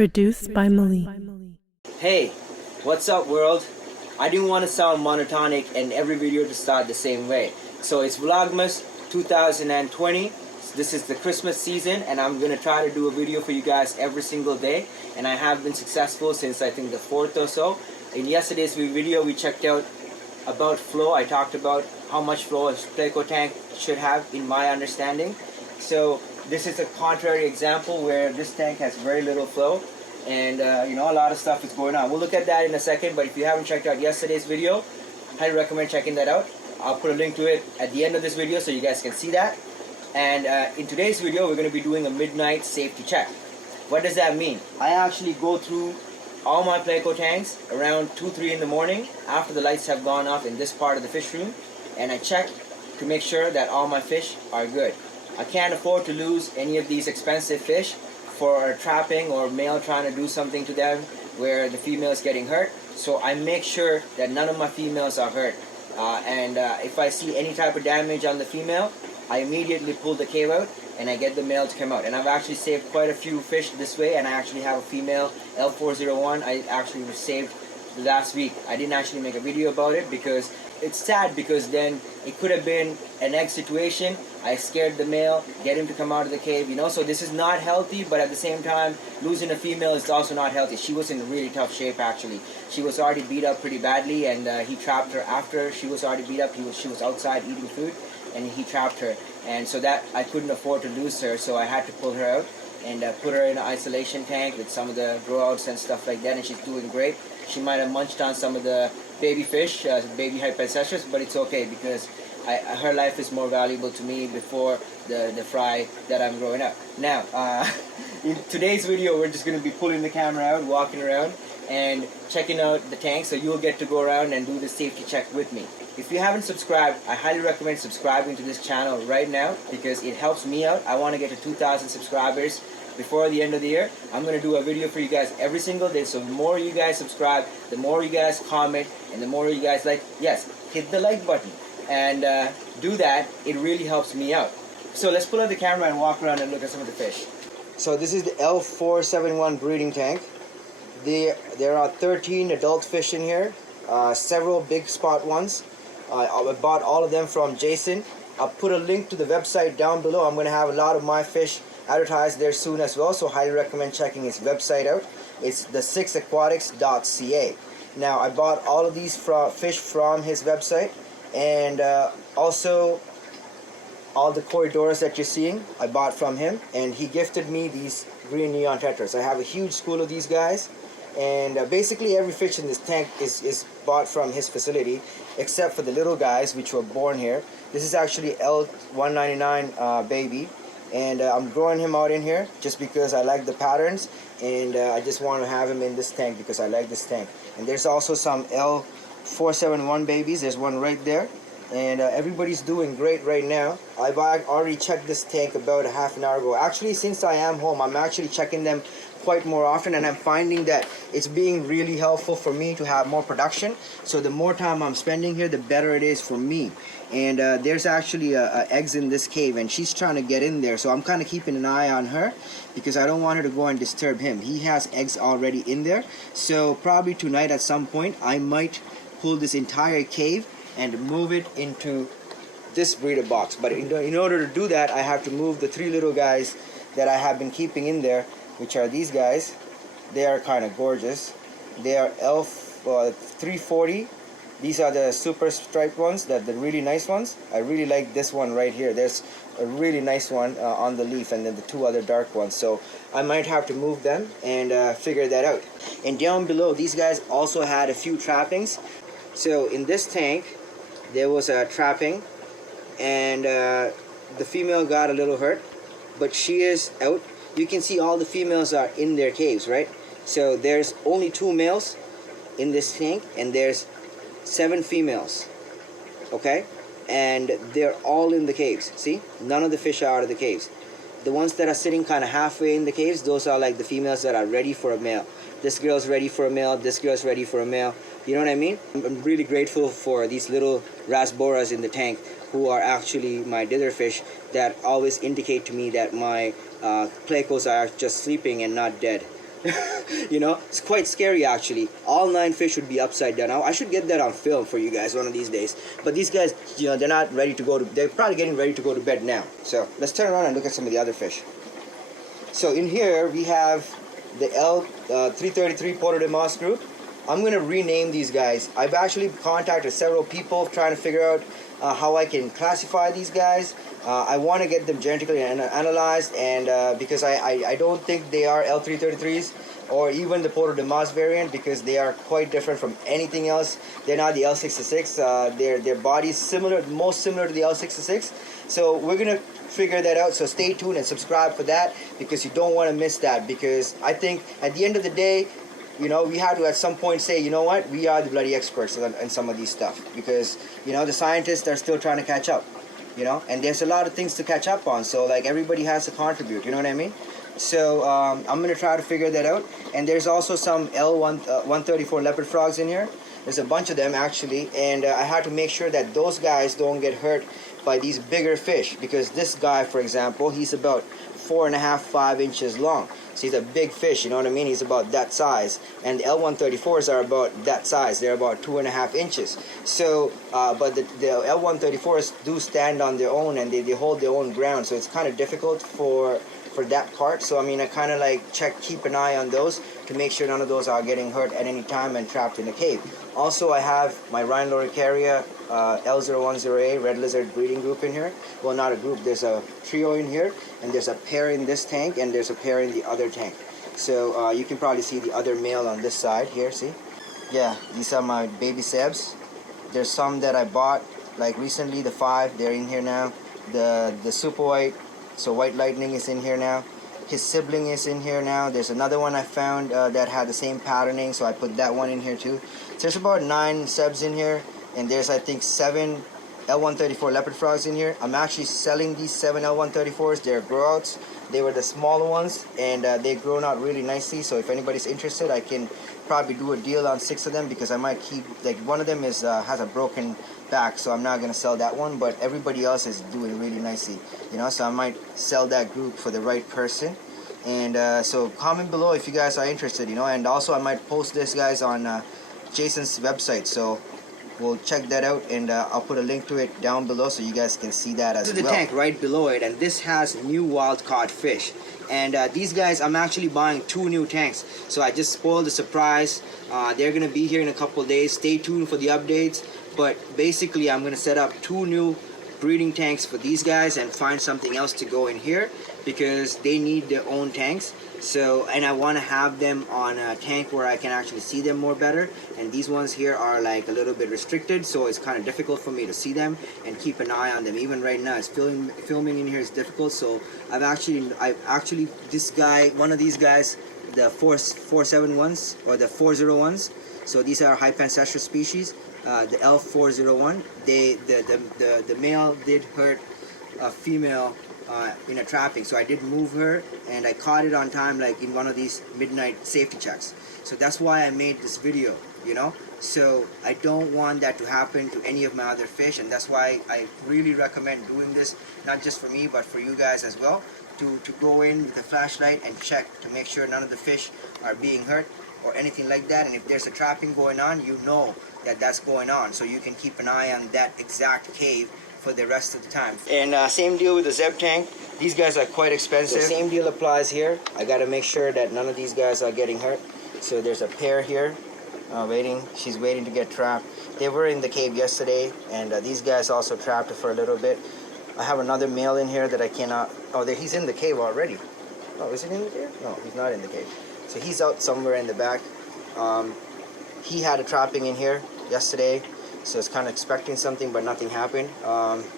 Produced by Mali. Hey, what's up world? I didn't want to sound monotonic and every video to start the same way. So it's Vlogmas 2020. This is the Christmas season and I'm going to try to do a video for you guys every single day. And I have been successful since I think the 4th or so. In yesterday's video we checked out about flow. I talked about how much flow a Pleco tank should have in my understanding. So this is a contrary example where this tank has very little flow and you know, a lot of stuff is going on. We'll look at that in a second, but if you haven't checked out yesterday's video, I recommend checking that out. I'll put a link to it at the end of this video so you guys can see that. And in today's video we're going to be doing a midnight safety check. What does that mean? I actually go through all my Pleco tanks around 2-3 in the morning after the lights have gone off in this part of the fish room, and I check to make sure that all my fish are good. I can't afford to lose any of these expensive fish for trapping or male trying to do something to them where the female is getting hurt. So I make sure that none of my females are hurt. If I see any type of damage on the female, I immediately pull the cave out and I get the male to come out. And I've actually saved quite a few fish this way, and I actually have a female L401 I actually saved last week. I didn't actually make a video about it because it's sad, because then it could have been an egg situation. I scared the male, get him to come out of the cave, you know. So this is not healthy, but at the same time losing a female is also not healthy. She was in really tough shape actually. She was already beat up pretty badly, and he trapped her after she was already beat up. She was outside eating food and he trapped her, and so that I couldn't afford to lose her, so I had to pull her out and put her in an isolation tank with some of the growouts and stuff like that, and she's doing great. She might have munched on some of the baby fish, baby hypocestris, but it's okay because her life is more valuable to me before the fry that I'm growing up. Now, in today's video, we're just going to be pulling the camera out, walking around, and checking out the tank, so you'll get to go around and do the safety check with me. If you haven't subscribed, I highly recommend subscribing to this channel right now because it helps me out. I want to get to 2,000 subscribers before the end of the year. I'm going to do a video for you guys every single day, so the more you guys subscribe, the more you guys comment, and the more you guys like, yes, hit the like button and do that. It really helps me out. So let's pull out the camera and walk around and look at some of the fish. So this is the L471 breeding tank. There are 13 adult fish in here, several big spot ones. I bought all of them from Jason. I'll put a link to the website down below. I'm going to have a lot of my fish advertised there soon as well, so highly recommend checking his website out. It's the6aquatics.ca. Now, I bought all of these fish from his website, and also all the corridoras that you're seeing I bought from him, and he gifted me these green neon tetras. I have a huge school of these guys, and basically every fish in this tank is bought from his facility except for the little guys which were born here. This is actually L199 baby, and I'm growing him out in here just because I like the patterns, and I just want to have him in this tank because I like this tank. And there's also some L471 babies. There's one right there, and everybody's doing great right now. I've already checked this tank about a half an hour ago. Actually, since I am home, I'm actually checking them quite more often, and I'm finding that it's being really helpful for me to have more production. So the more time I'm spending here, the better it is for me. And there's actually eggs in this cave, and she's trying to get in there, so I'm kind of keeping an eye on her because I don't want her to go and disturb him. He has eggs already in there, so probably tonight at some point I might pull this entire cave and move it into this breeder box. But in order to do that, I have to move the 3 little guys that I have been keeping in there, which are these guys. They are kind of gorgeous. They are L340. These are the super striped ones, the really nice ones. I really like this one right here. There's a really nice one on the leaf, and then the 2 other dark ones. So I might have to move them and figure that out. And down below, these guys also had a few trappings. So in this tank, there was a trapping, and the female got a little hurt, but she is out. You can see all the females are in their caves, right? So there's only 2 males in this tank, and there's 7 females, okay? And they're all in the caves. See, none of the fish are out of the caves. The ones that are sitting kind of halfway in the caves, those are like the females that are ready for a male. This girl's ready for a male, this girl's ready for a male. You know what I mean? I'm really grateful for these little rasboras in the tank who are actually my dither fish that always indicate to me that my Plecos are just sleeping and not dead. You know, it's quite scary actually. All 9 fish would be upside down. Now I should get that on film for you guys one of these days. But these guys, you know, they're not ready to go to, they're probably getting ready to go to bed now. So let's turn around and look at some of the other fish. So in here we have the L333 Porto de Mas group. I'm going to rename these guys. I've actually contacted several people trying to figure out how I can classify these guys. I want to get them genetically analyzed, and because I don't think they are L333s or even the Porto de Mas variant, because they are quite different from anything else. They're not the L66. Their body's similar, most similar to the L66. So we're going to figure that out. So stay tuned and subscribe for that, because you don't want to miss that. Because I think at the end of the day, you know, we have to at some point say, you know what, we are the bloody experts on some of these stuff, because, you know, the scientists are still trying to catch up, you know, and there's a lot of things to catch up on. So like everybody has to contribute, you know what I mean? So I'm going to try to figure that out. And there's also some L134 leopard frogs in here. There's a bunch of them actually, and I had to make sure that those guys don't get hurt by these bigger fish, because this guy, for example, he's about 4.5–5 inches long. So he's a big fish, you know what I mean? He's about that size. And the L134s are about that size. They're about 2.5 inches. So, but the L134s do stand on their own, and they hold their own ground. So it's kind of difficult for that part. So I mean, I kind of like keep an eye on those to make sure none of those are getting hurt at any time and trapped in the cave. Also, I have my Rhinoloricaria L010A red lizard breeding group in here. Well, not a group, there's a trio in here, and there's a pair in this tank, and there's a pair in the other tank. So you can probably see the other male on this side here, see? Yeah, these are my baby sebs. There's some that I bought like recently, the 5, they're in here now. The super white, so White Lightning is in here now. His sibling is in here now. There's another one I found that had the same patterning, so I put that one in here too. So there's about 9 sebs in here, and there's I think 7 L134 leopard frogs in here. I'm actually selling these 7 L134s. They're growouts. They were the smaller ones, and they've grown out really nicely. So if anybody's interested, I can probably do a deal on 6 of them, because I might keep, like, one of them is has a broken back, so I'm not gonna sell that one, but everybody else is doing really nicely, you know, so I might sell that group for the right person. And so comment below if you guys are interested, you know, and also I might post this guys on Jason's website, so we'll check that out, and I'll put a link to it down below so you guys can see that as well. This is the tank right below it, and this has new wild caught fish. And these guys, I'm actually buying 2 new tanks, so I just spoiled the surprise. They're gonna be here in a couple days. Stay tuned for the updates. But basically, I'm gonna set up 2 new breeding tanks for these guys and find something else to go in here, because they need their own tanks. So, and I want to have them on a tank where I can actually see them more better, and these ones here are like a little bit restricted, so it's kind of difficult for me to see them and keep an eye on them. Even right now, it's filming in here is difficult. So I've actually this guy, one of these guys, the 471s or the 401s, so these are hypancestral species, the L401. The male did hurt a female in a trapping, so I did move her, and I caught it on time, like in one of these midnight safety checks. So that's why I made this video, you know. So I don't want that to happen to any of my other fish, and that's why I really recommend doing this, not just for me but for you guys as well, to go in with a flashlight and check to make sure none of the fish are being hurt or anything like that. And if there's a trapping going on, you know that that's going on, so you can keep an eye on that exact cave for the rest of the time. And same deal with the Zeb tank. These guys are quite expensive. The same deal applies here. I got to make sure that none of these guys are getting hurt. So there's a pair here waiting. She's waiting to get trapped. They were in the cave yesterday, and these guys also trapped her for a little bit. I have another male in here that I cannot. Oh, he's in the cave already. Oh, is he in the cave? No, he's not in the cave. So he's out somewhere in the back. He had a trapping in here yesterday, so it's kind of expecting something, but nothing happened.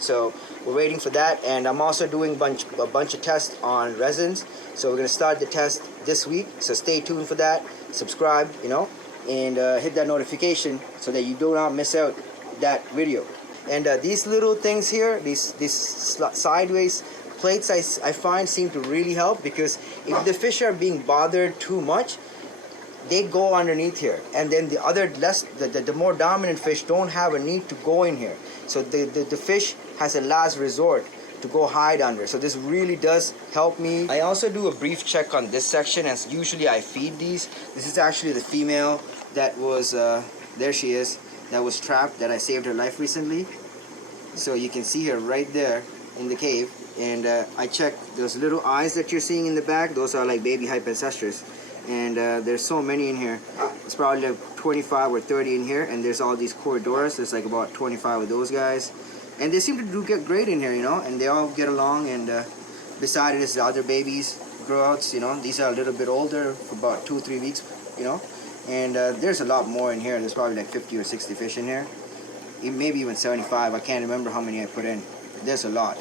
So we're waiting for that, and I'm also doing a bunch of tests on resins. So we're gonna start the test this week. So stay tuned for that. Subscribe, you know, and hit that notification so that you do not miss out that video. And these little things here, these sideways plates, I find seem to really help, because if the fish are being bothered too much, they go underneath here, and then the more dominant fish don't have a need to go in here. So the fish has a last resort to go hide under. So this really does help me. I also do a brief check on this section, and usually I feed these. This is actually the female that was, there she is, that was trapped, that I saved her life recently. So you can see her right there in the cave. And I checked those little eyes that you're seeing in the back. Those are like baby hypancestras. And there's so many in here. It's probably like 25 or 30 in here. And there's all these corridoras. There's like about 25 of those guys. And they seem to do get great in here, you know. And they all get along. And beside it is the other babies, growouts, you know. These are a little bit older, for about 2-3 weeks, you know. And there's a lot more in here. There's probably like 50 or 60 fish in here. Maybe even 75. I can't remember how many I put in. There's a lot.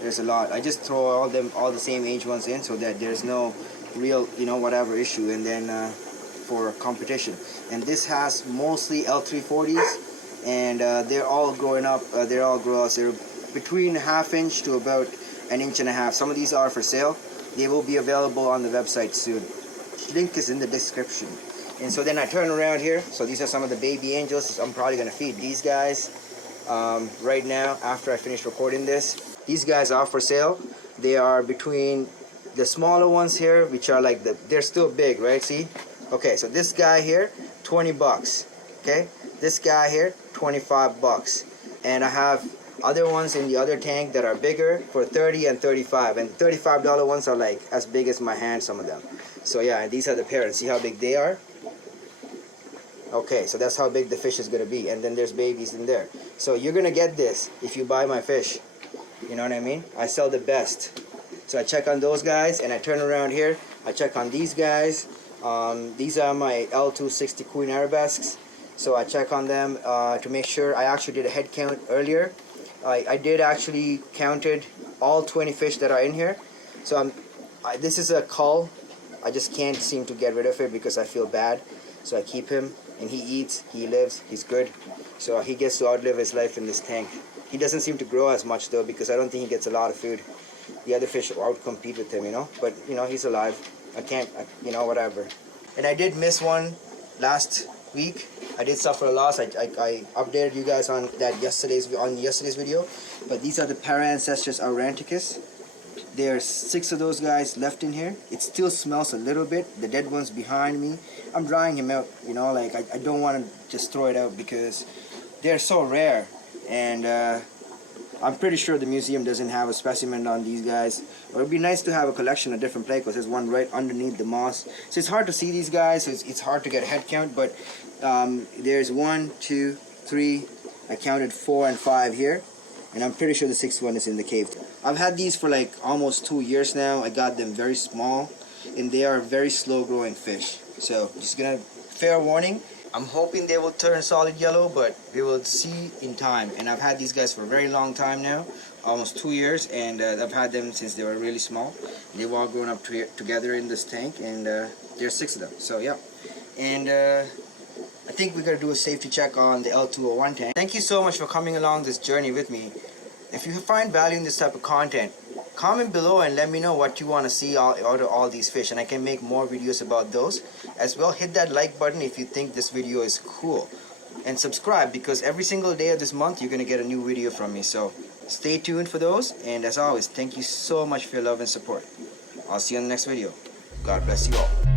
There's a lot. I just throw all the same age ones in so that there's no real, you know, whatever issue, and then for competition. And this has mostly L340s, and they're all growing up. They're all growers. They're between 1/2 inch to about 1.5 inches. Some of these are for sale. They will be available on the website soon. Link is in the description. And so then I turn around here. So these are some of the baby angels. I'm probably gonna feed these guys right now after I finish recording this. These guys are for sale. They are between the smaller ones here, which are like they're still big, right? See? Okay, so this guy here, 20 bucks. Okay, this guy here, 25 bucks. And I have other ones in the other tank that are bigger for 30 and 35. And $35 ones are like as big as my hand, some of them. So yeah, and these are the parents. See how big they are? Okay, so that's how big the fish is gonna be. And then there's babies in there. So you're gonna get this if you buy my fish. You know what I mean? I sell the best. So I check on those guys, and I turn around here. I check on these guys. These are my L260 Queen Arabesques. So I check on them to make sure. I actually did a head count earlier. I did actually counted all 20 fish that are in here. So this is a cull. I just can't seem to get rid of it because I feel bad. So I keep him, and he eats, he lives, he's good. So he gets to outlive his life in this tank. He doesn't seem to grow as much though, because I don't think he gets a lot of food. The other fish out-compete with him, you know. But you know, he's alive. You know, whatever. And I did miss one last week. I did suffer a loss. I updated you guys on that yesterday's video. But these are the Parancestris auranticus. There are 6 of those guys left in here. It still smells a little bit. The dead one's behind me. I'm drying him out, you know, like I don't want to just throw it out because they're so rare. And I'm pretty sure the museum doesn't have a specimen on these guys. Or it'd be nice to have a collection of different Plecos. There's one right underneath the moss. So it's hard to see these guys. So it's hard to get a head count. But there's 1, 2, 3. I counted 4 and 5 here. And I'm pretty sure the 6th one is in the cave. I've had these for like almost 2 years now. I got them very small. And they are very slow growing fish. So just gonna, fair warning. I'm hoping they will turn solid yellow, but we will see in time. And I've had these guys for a very long time now, almost 2 years, and I've had them since they were really small. They've all grown up together in this tank, and there's 6 of them. So yeah, and I think we're gonna do a safety check on the L201 tank. Thank you so much for coming along this journey with me. If you find value in this type of content, comment below and let me know what you want to see out of all these fish, and I can make more videos about those. As well, hit that like button if you think this video is cool, and subscribe, because every single day of this month you're gonna get a new video from me. So stay tuned for those, and as always, thank you so much for your love and support. I'll see you in the next video. God bless you all.